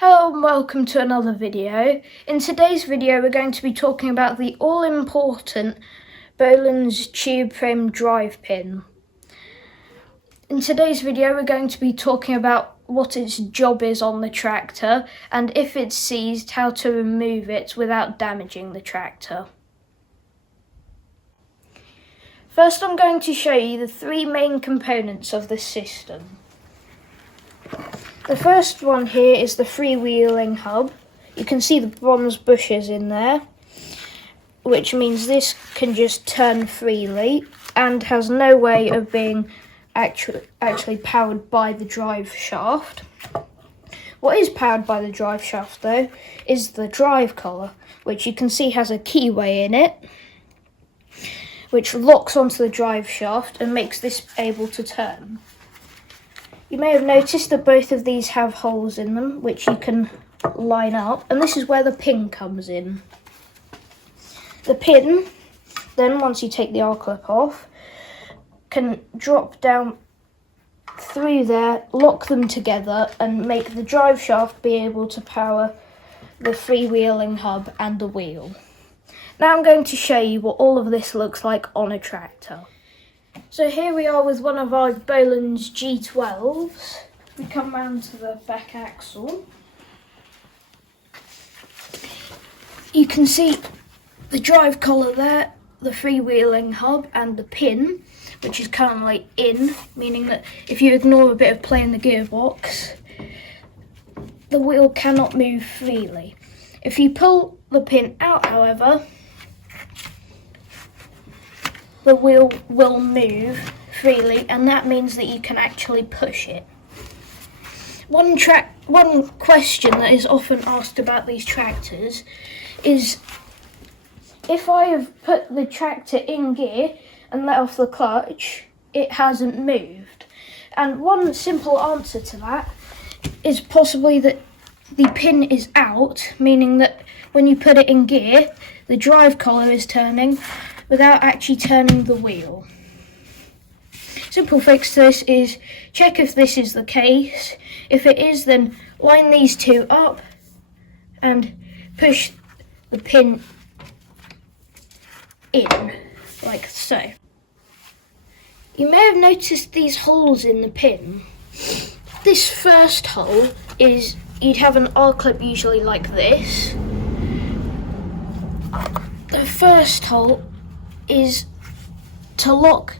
Hello and welcome to another video. In today's video we're going to be talking about the all-important Bolens tube frame drive pin. In today's video we're going to be talking about what its job is on the tractor and if it's seized, how to remove it without damaging the tractor. First I'm going to show you the three main components of the system. The first one here is the freewheeling hub. You can see the bronze bushes in there, which means this can just turn freely and has no way of being actually powered by the drive shaft. What is powered by the drive shaft though is the drive collar, which you can see has a keyway in it, which locks onto the drive shaft and makes this able to turn. You may have noticed that both of these have holes in them, which you can line up, and this is where the pin comes in. The pin, then once you take the R-clip off, can drop down through there, lock them together, and make the drive shaft be able to power the freewheeling hub and the wheel. Now I'm going to show you what all of this looks like on a tractor. So here we are with one of our Bolens G12s. We come round to the back axle. You can see the drive collar there, the freewheeling hub and the pin, which is currently in, meaning that if you ignore a bit of play in the gearbox, the wheel cannot move freely. If you pull the pin out, however, the wheel will move freely, and that means that you can actually push it. One question that is often asked about these tractors is, if I have put the tractor in gear and let off the clutch, it hasn't moved. And one simple answer to that is possibly that the pin is out, meaning that when you put it in gear, the drive collar is turning without actually turning the wheel. Simple fix to this is check if this is the case. If it is, then line these two up and push the pin in, like so. You may have noticed these holes in the pin. This first hole is, you'd have an R-clip usually like this. The first hole is to lock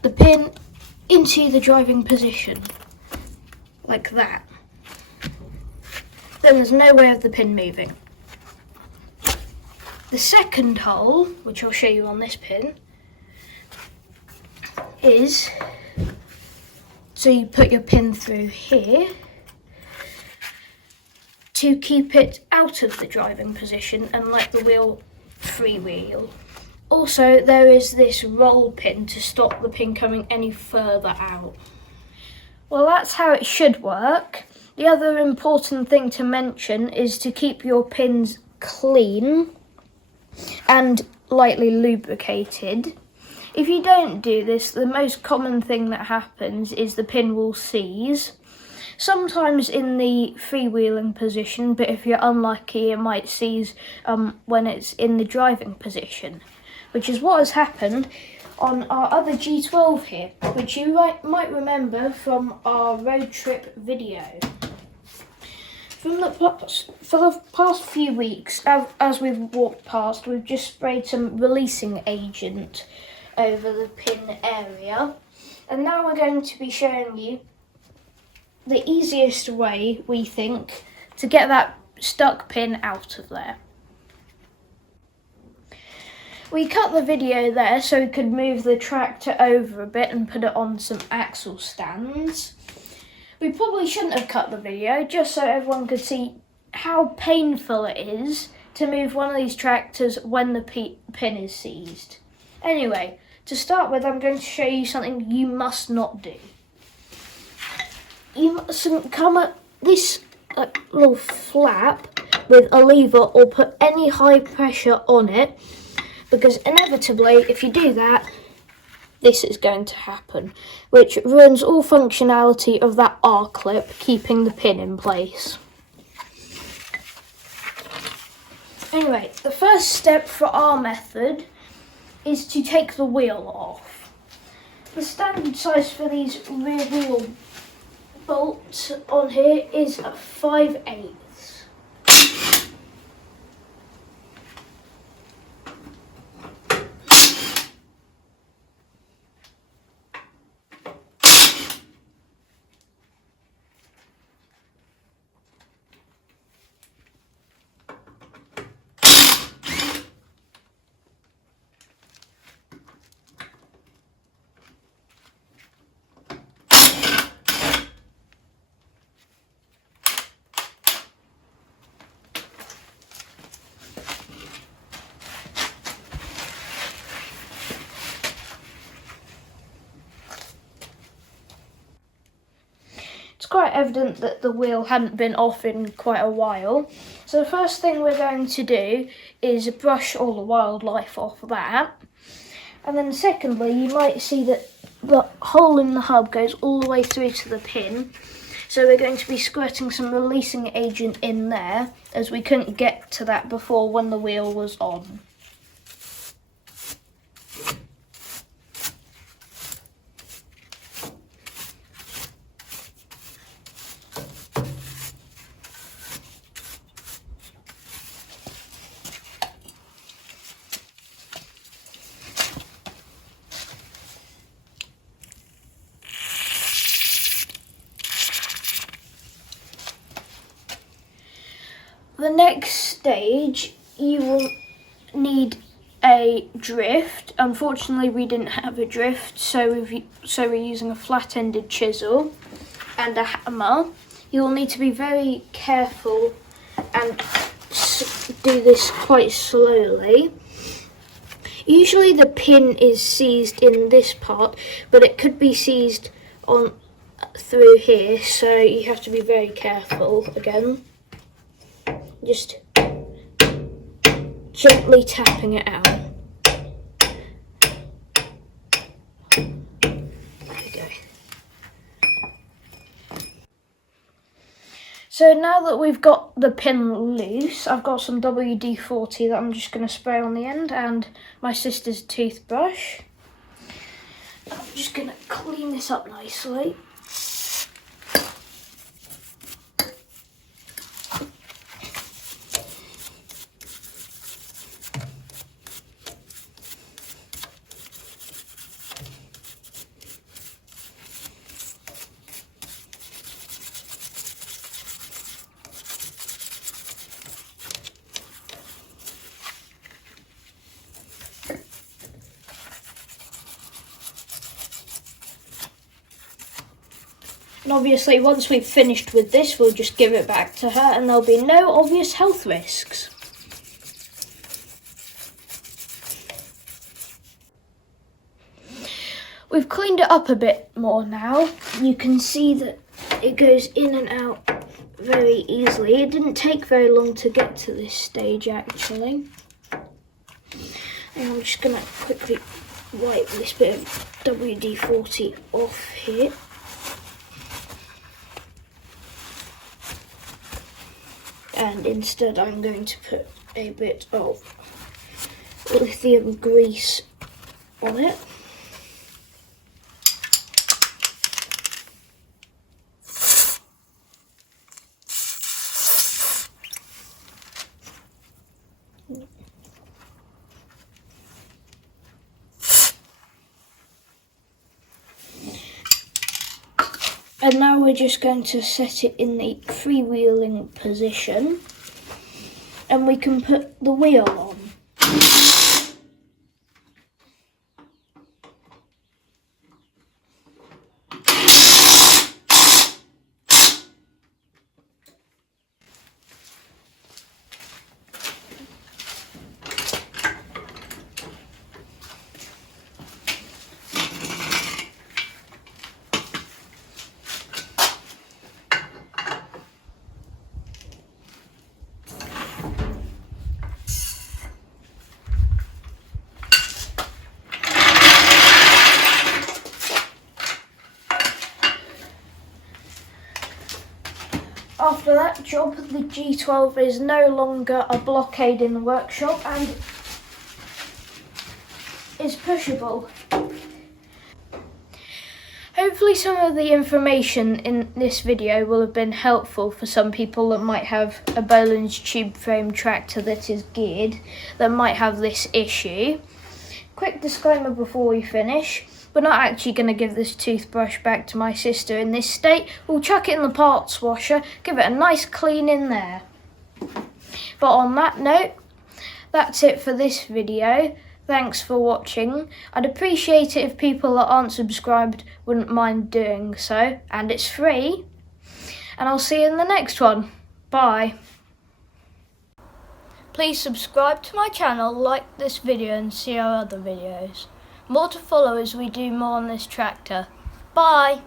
the pin into the driving position, like that. Then there's no way of the pin moving. The second hole, which I'll show you on this pin, is so you put your pin through here to keep it out of the driving position and let the wheel freewheel. Also, there is this roll pin to stop the pin coming any further out. Well, that's how it should work. The other important thing to mention is to keep your pins clean and lightly lubricated. If you don't do this, the most common thing that happens is the pin will seize. Sometimes in the freewheeling position, but if you're unlucky it might seize when it's in the driving position, which is what has happened on our other G12 here, which you might remember from our road trip video. For the past few weeks, as we've walked past, we've just sprayed some releasing agent over the pin area, and now we're going to be showing you the easiest way, we think, to get that stuck pin out of there. We cut the video there so we could move the tractor over a bit and put it on some axle stands. We probably shouldn't have cut the video, just so everyone could see how painful it is to move one of these tractors when the pin is seized. Anyway, to start with, I'm going to show you something you must not do. You mustn't come at this little flap with a lever or put any high pressure on it, because inevitably if you do that, this is going to happen, which ruins all functionality of that R clip, keeping the pin in place. Anyway, the first step for our method is to take the wheel off. The standard size for these rear wheel bolts on here is 5/8. It's quite evident that the wheel hadn't been off in quite a while. So the first thing we're going to do is brush all the wildlife off that. And then secondly, you might see that the hole in the hub goes all the way through to the pin. So we're going to be squirting some releasing agent in there, as we couldn't get to that before when the wheel was on. The next stage, you will need a drift. Unfortunately, we didn't have a drift, so we're using a flat-ended chisel and a hammer. You will need to be very careful and do this quite slowly. Usually the pin is seized in this part, but it could be seized on through here, so you have to be very careful again. Just gently tapping it out. There we go. So now that we've got the pin loose, I've got some WD-40 that I'm just going to spray on the end and my sister's toothbrush. I'm just going to clean this up nicely. And obviously once we've finished with this, we'll just give it back to her and there'll be no obvious health risks. We've cleaned it up a bit more now. You can see that it goes in and out very easily. It didn't take very long to get to this stage actually. And I'm just going to quickly wipe this bit of WD-40 off here. And instead I'm going to put a bit of lithium grease on it. And now we're just going to set it in the freewheeling position and we can put the wheel on. After that job, the G12 is no longer a blockade in the workshop and is pushable. Hopefully some of the information in this video will have been helpful for some people that might have a Bolens tube frame tractor that is geared, that might have this issue. Quick disclaimer before we finish, we're not actually going to give this toothbrush back to my sister in this state. We'll chuck it in the parts washer, give it a nice clean in there. But on that note, that's it for this video. Thanks for watching. I'd appreciate it if people that aren't subscribed wouldn't mind doing so, and it's free. And I'll see you in the next one. Bye. Please subscribe to my channel, like this video and see our other videos. More to follow as we do more on this tractor. Bye.